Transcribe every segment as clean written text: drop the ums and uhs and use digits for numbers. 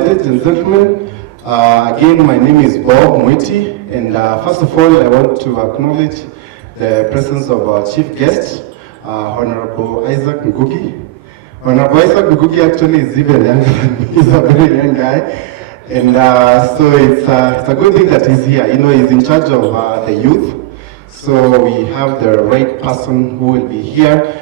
ladies and gentlemen, again, my name is Bob Mwiti, and first of all, I want to acknowledge the presence of our chief guest, Honorable Isaac Ngugi. Honorable Isaac Ngugi actually is even younger than me. He's a very young guy, and so it's a good thing that he's here. You know, he's in charge of the youth, so we have the right person who will be here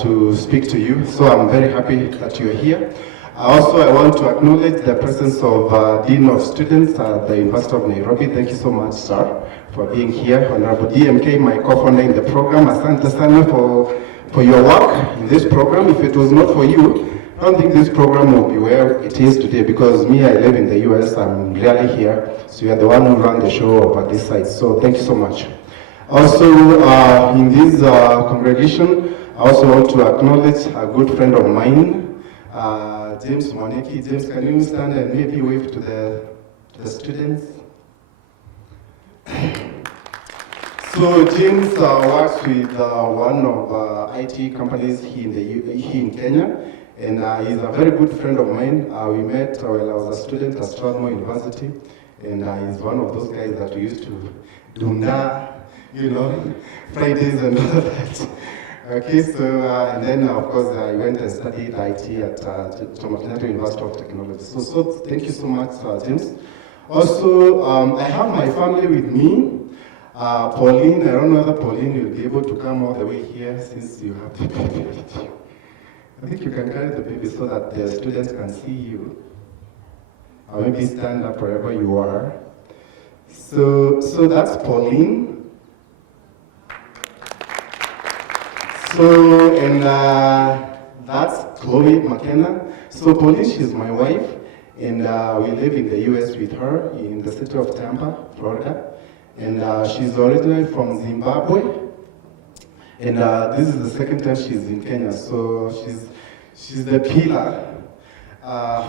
to speak to you. So I'm very happy that you're here. Also, I want to acknowledge the presence of Dean of Students at the University of Nairobi. Thank you so much, sir, for being here. Honorable DMK, my co-founder in the program, asante sana for your work in this program. If it was not for you, I don't think this program would be where it is today, because me, I live in the US, I'm rarely here, so you are the one who ran the show over this side. So thank you so much. Also, in this congregation, I also want to acknowledge a good friend of mine, James Moniki. James, can you stand and maybe wave to the students? So James works with one of IT companies here in Kenya, and he's a very good friend of mine. We met while I was a student at Strathmore University, and he's one of those guys that we used to do Fridays and all that. Okay, so, and then of course I went and studied IT at Jomo Kenyatta University of Technology. So thank you so much, James. Also, I have my family with me. Pauline, I don't know whether Pauline will be able to come all the way here since you have the baby with you. I think you can carry the baby so that the students can see you. Or maybe stand up wherever you are. So that's Pauline. So, and that's Chloe McKenna. So Pauline, she's my wife, and we live in the US with her in the city of Tampa, Florida. And she's originally from Zimbabwe. And this is the second time she's in Kenya. So she's the pillar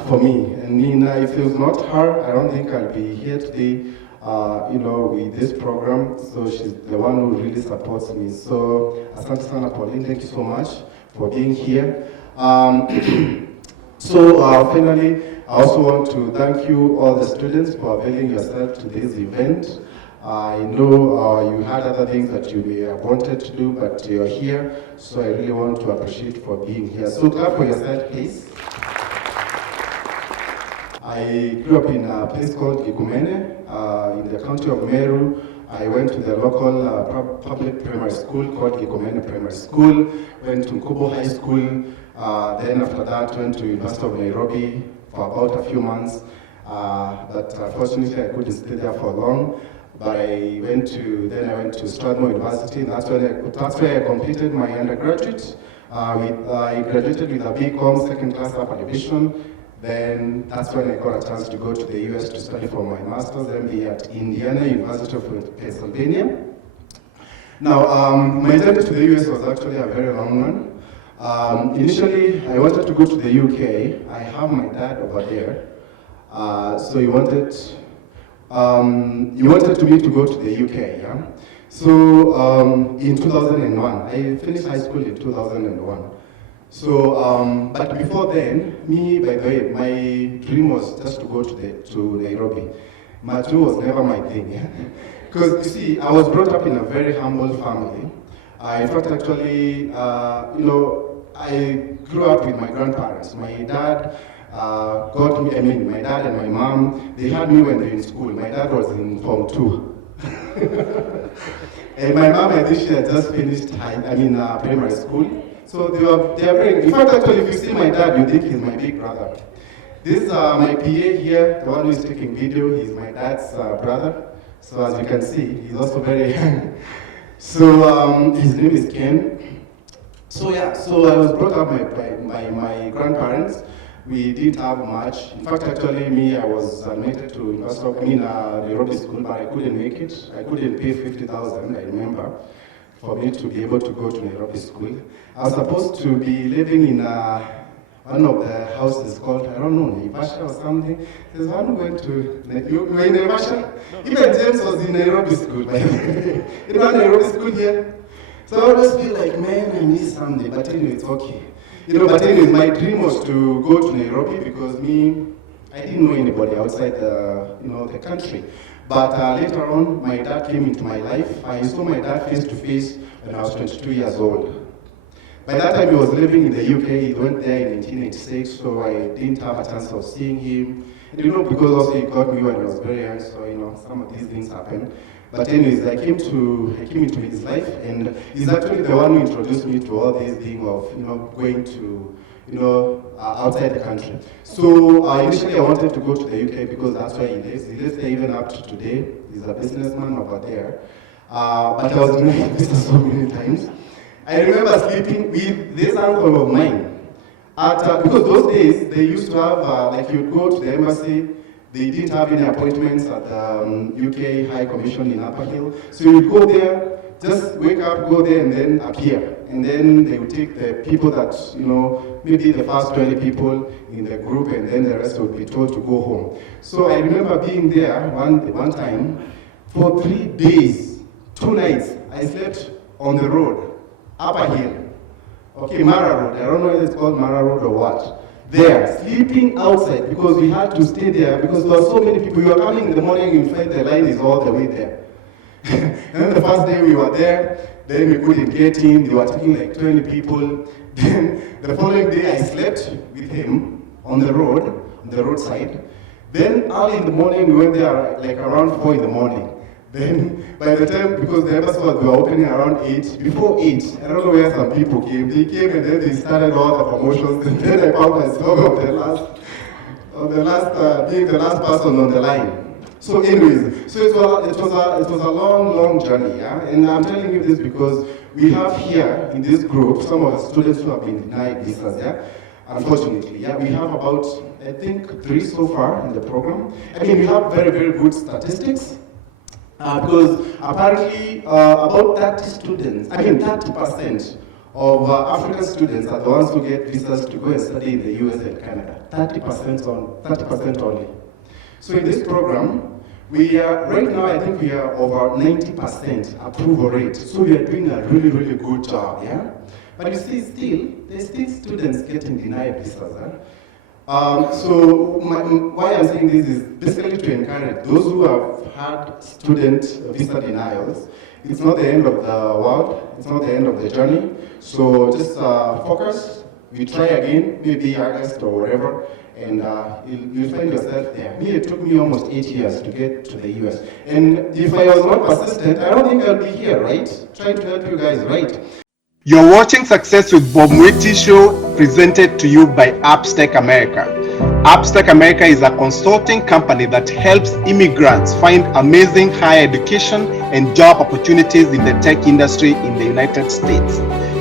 for me. And if it was not her, I don't think I'll be here today, with this program. So she's the one who really supports me. So asante sana Pauline, thank you so much for being here. Finally, I also want to thank you all the students for availing yourself to this event. I know you had other things that you may have wanted to do, but you're here, so I really want to appreciate for being here. So clap for yourself, please. I grew up in a place called Gikumene, in the county of Meru. I went to the local public primary school called Gikumene Primary School, went to Kubo High School, then after that went to University of Nairobi for about a few months, but unfortunately I couldn't stay there for long. But I went to Strathmore University, and that's where I completed my undergraduate. I graduated with a BCom, second class upper division. Then that's when I got a chance to go to the US to study for my master's MBA at Indiana University of Pennsylvania. Now, my journey to the US was actually a very long one. Initially, I wanted to go to the UK. I have my dad over there. So he wanted me to go to the UK, yeah? So in 2001, I finished high school in 2001. So, but before then, by the way, my dream was just to go to Nairobi. Matu was never my thing, yeah? Because you see, I was brought up in a very humble family. In fact, actually, I grew up with my grandparents. My dad my dad and my mom, they had me when they were in school. My dad was in Form 2. And my mom, I think she had just finished primary school. So they are very, in fact, actually, if you see my dad, you think he's my big brother. This is my PA here, the one who is taking video, he's my dad's brother. So as you can see, he's also very young. So his name is Ken. So yeah, so I was brought up by my grandparents. We didn't have much. In fact, actually, I was admitted to Nairobi school, but I couldn't make it. I couldn't pay 50,000, I remember, for me to be able to go to Nairobi school. I was supposed to be living in one of the houses called, I don't know, Naivasha or something. There's one who went to, you were in Naivasha? Even James was in Nairobi school, by the way. You know Nairobi school here? So I always feel like, man, I miss someday, but anyway, it's okay. But anyways, my dream was to go to Nairobi because I didn't know anybody outside the country. But later on, my dad came into my life. I saw my dad face to face when I was 22 years old. By that time, he was living in the UK. He went there in 1986, so I didn't have a chance of seeing him. And because also he got me when I was very young, so some of these things happen. But anyways, I came into his life, and he's actually the one who introduced me to all these things of going to outside the country. So initially I wanted to go to the UK because that's where he lives. He lives there even up to today. He's a businessman over there. But I was denied visa so many times. I remember sleeping with this uncle of mine. Because those days they used to have, you'd go to the embassy, they didn't have any appointments at the UK High Commission in Upper Hill. So you'd go there, just wake up, go there, and then appear. And then they would take the people that, maybe the first 20 people in the group, and then the rest would be told to go home. So I remember being there one time for 3 days, 2 nights. I slept on the road, Upper Hill. Okay, Mara Road. I don't know if it's called Mara Road or what. There, sleeping outside because we had to stay there because there were so many people. You are coming in the morning, you find the line is all the way there. And then the first day we were there, then we couldn't get in. They were taking like 20 people. Then the following day I slept with him on the roadside. Then early in the morning we went there like around 4 in the morning. Then by the time, because the embassy was opening around 8, before 8, I don't know where some people came. They came and then they started all the promotions, and then I found myself being the last person on the line. So anyways, so it was a long journey, yeah? And I'm telling you this because we have here in this group some of the students who have been denied visas, yeah? Unfortunately, yeah, we have about, I think, 3 so far in the program. I mean, we have very, very good statistics. Because apparently about 30% of African students are the ones who get visas to go and study in the US and Canada. 30% only. So in this program, we are, right now I think we are over 90% approval rate. So we are doing a really, really good job, yeah? But you see there's still students getting denied visas, huh? So why I'm saying this is basically to encourage those who have had student visa denials. It's not the end of the world. It's not the end of the journey. So just focus. We try again, maybe August or whatever, and you'll find yourself there. It took me almost 8 years to get to the US. And if I was not persistent, I don't think I'll be here, right? Trying to help you guys, right? You're watching Success with Bob Mwiti Show, presented to you by Upstack America. Upstack America is a consulting company that helps immigrants find amazing higher education and job opportunities in the tech industry in the United States.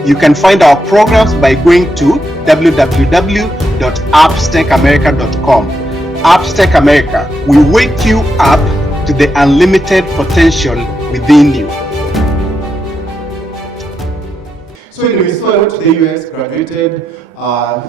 You can find our programs by going to www.upstackamerica.com. Upstack America will wake you up to the unlimited potential within you. So anyway, so I went to the US, graduated,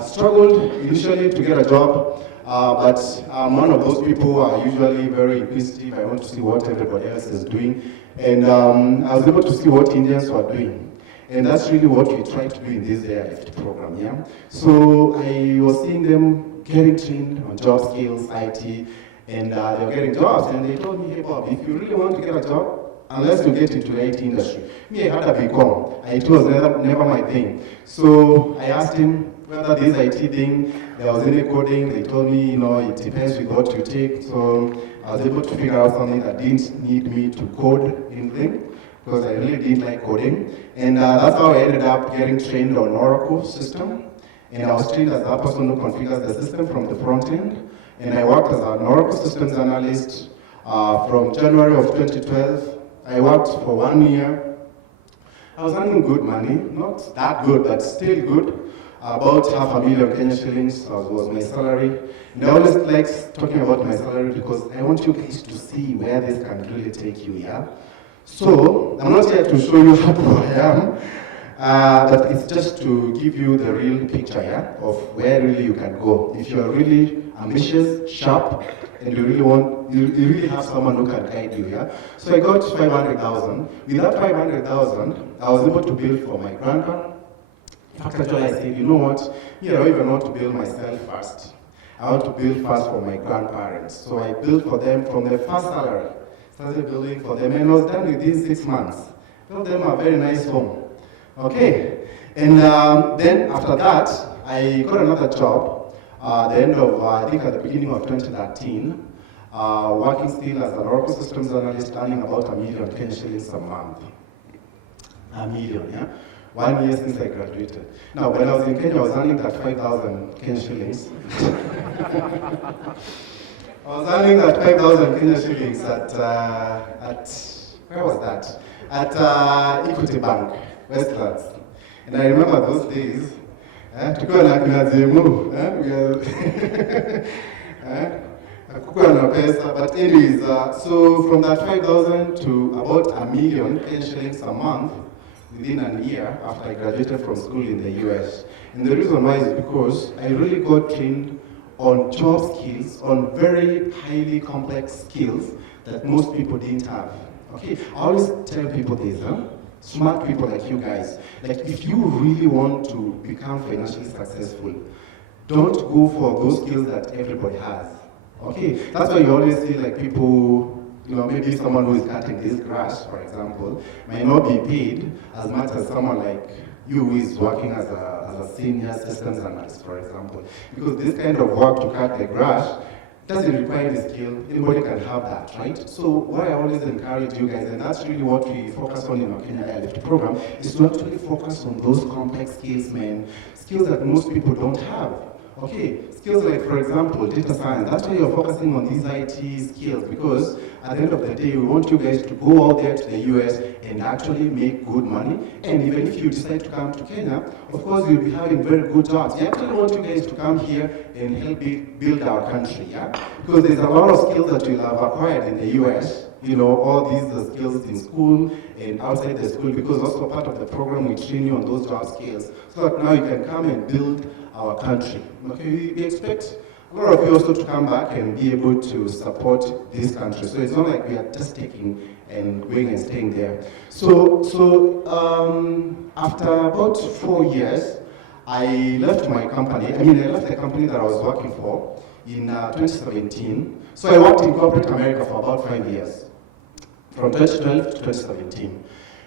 struggled initially to get a job, but I'm one of those people who are usually very inquisitive. I want to see what everybody else is doing. And I was able to see what Indians were doing. And that's really what we try to do in this airlift program, yeah? So I was seeing them getting trained on job skills, IT, and they were getting jobs. And they told me, hey Bob, if you really want to get a job, unless you get into the IT industry. Me, I had a BCom. IT was never my thing. So I asked him whether this IT thing, there was any coding. They told me, it depends with what you take. So I was able to figure out something that didn't need me to code anything, because I really didn't like coding. And that's how I ended up getting trained on Oracle system. And I was trained as that person who configures the system from the front end. And I worked as an Oracle systems analyst from January of 2012. I worked for 1 year. I was earning good money, not that good, but still good. About $500,000 Kenyan shillings was my salary. And I always like talking about my salary because I want you guys to see where this can really take you, yeah? So, I'm not here to show you how poor I am, but it's just to give you the real picture, yeah, of where really you can go. If you're really ambitious, sharp, and you really have someone who can guide you, yeah? So I got 500,000. With that 500,000, I was able to build for my grandpa. In fact, actually I said, you know what? I don't even want to build myself first. I want to build first for my grandparents. So I built for them from their first salary. Started building for them, and I was done within 6 months. Built them a very nice home. Okay, and then after that, I got another job at the end of, I think at the beginning of 2013, working still as an Oracle Systems Analyst, earning about $1 million Kenyan shillings a month. $1 million, yeah? 1 year since I graduated. Now, when I was in Kenya, I was earning that 5,000 Kenyan shillings. I was earning that 5,000 Kenyan shillings at where was that? At Equity Bank, Westlands. And I remember those days, tukiwa na kina Zemu, hakukuwa na pesa, but anyways, so from that 5,000 to about $1 million Kenyan shillings a month, within a year after I graduated from school in the US. And the reason why is because I really got trained on job skills, on very highly complex skills that most people didn't have. Okay, I always tell people this, smart people like you guys, like if you really want to become financially successful, don't go for those skills that everybody has. Okay, that's why you always see like people, you know, maybe someone who is cutting this grass, for example, might not be paid as much as someone like you who is working as a senior systems analyst, for example. Because this kind of work to cut the grass doesn't require the skill. Anybody can have that, right? So what I always encourage you guys, and that's really what we focus on in our Kenya Airlift program, is to actually focus on those complex skills, man. Skills that most people don't have. Okay, skills like, for example, data science. That's why you're focusing on these IT skills, because at the end of the day, we want you guys to go out there to the US and actually make good money. And even if you decide to come to Kenya, of course, you'll be having very good jobs. We actually want you guys to come here and help build our country, yeah? Because there's a lot of skills that you'll have acquired in the US. You know, all these are skills in school and outside the school, because also part of the program we train you on those job skills, so that now you can come and build our country. Okay, we expect a lot of you also to come back and be able to support this country. So it's not like we are just taking and going and staying there. So after about 4 years, I left my company. I left the company that I was working for in 2017. So I worked in corporate America for about 5 years, from 2012 to 2017.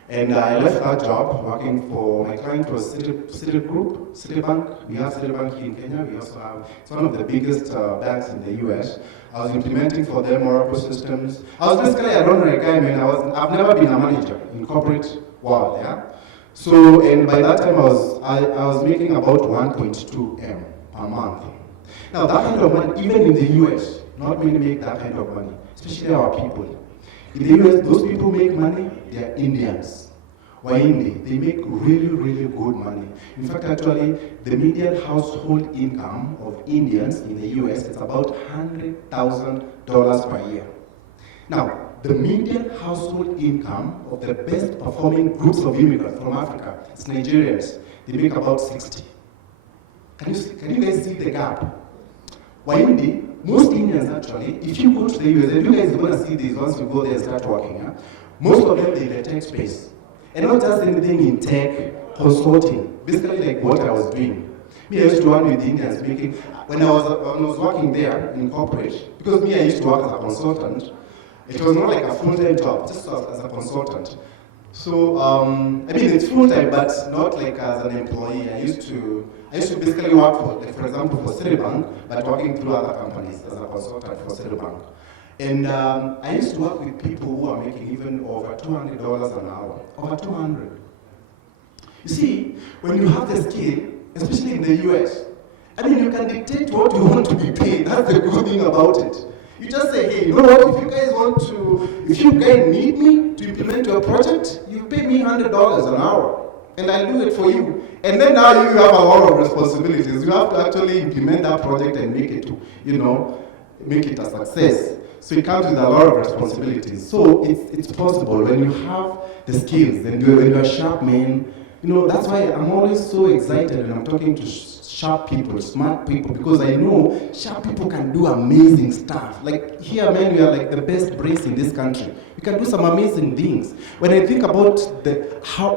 And I left that job working for, my client was Citibank. We have Citibank here in Kenya. We also have, it's one of the biggest banks in the US. I was implementing for them Oracle systems. I was basically an ordinary guy, man. I've never been a manager in corporate world, yeah? So, and by that time I was making about 1.2 M per month. Now that kind of money, even in the US, not many make that kind of money, especially our people. In the US, those people make money, they are Indians. Wahindi, they make really, really good money. In fact, actually, the median household income of Indians in the US is about $100,000 per year. Now, the median household income of the best performing groups of immigrants from Africa, it's Nigerians, they make about 60. Can you guys see the gap? Wahindi, most Indians actually, if you go to the US, and you guys are going to see this once you go there and start working, huh? Most of them, they're in the tech space. And not just anything in tech, consulting, basically like what I was doing. Me, I used to work with Indians making, when I was working there in corporate, because me, I used to work as a consultant, it was not like a full-time job, just as a consultant. So, it's full-time, but not like as an employee. I used to basically work for, like for example, for Citibank, but working through other companies as a consultant for Citibank. And I used to work with people who are making even over $200 an hour, over 200. You see, when you have the skill, especially in the US, you can dictate what you want to be paid. That's the good thing about it. You just say, hey, you know what, if you guys need me to implement your project, you pay me $100 an hour, and I'll do it for you. And then now you have a lot of responsibilities. You have to actually implement that project and make it, make it a success. So it comes with a lot of responsibilities. So it's possible when you have the skills and when you're a sharp man. That's why I'm always so excited when I'm talking to sharp people, smart people, because I know sharp people can do amazing stuff. Like here, man, we are like the best brains in this country. We can do some amazing things. When I think about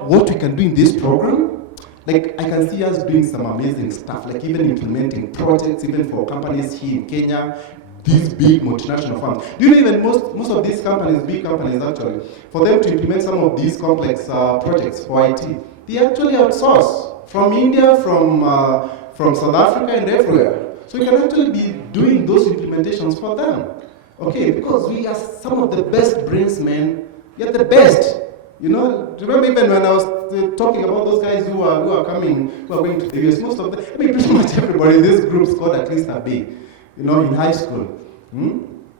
what we can do in this program, Like, I can see us doing some amazing stuff, like even implementing projects, even for companies here in Kenya, these big multinational firms. Do you know even most of these companies, big companies actually, for them to implement some of these complex projects for IT, they actually outsource from India, from South Africa and everywhere. So you can actually be doing those implementations for them. Okay, because we are some of the best brains, man. You're the best. You know, remember even when I was talking about those guys who are going to the US, most of them, I mean, pretty much everybody in this group scored at least a B, you know, in high school.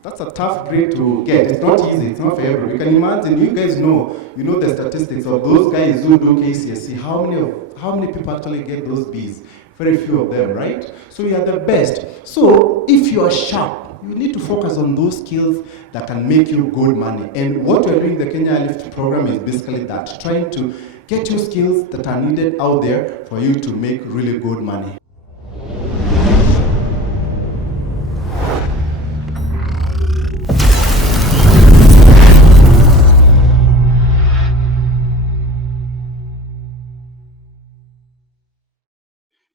That's a tough grade to get. It's not easy. It's not for everyone. You can imagine. You guys know. You know the statistics of those guys who do KCSE. How many people actually get those Bs? Very few of them, right? So we are the best. So if you are sharp, you need to focus on those skills that can make you good money. And what we're doing in the Kenya Lift program is basically that, trying to get you skills that are needed out there for you to make really good money.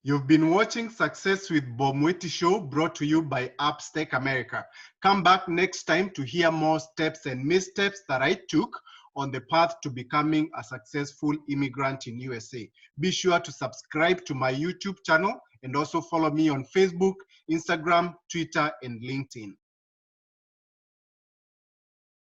You've been watching Success with Bob Mwiti Show, brought to you by Upstack America. Come back next time to hear more steps and missteps that I took on the path to becoming a successful immigrant in USA. Be sure to subscribe to my YouTube channel and also follow me on Facebook, Instagram, Twitter, and LinkedIn.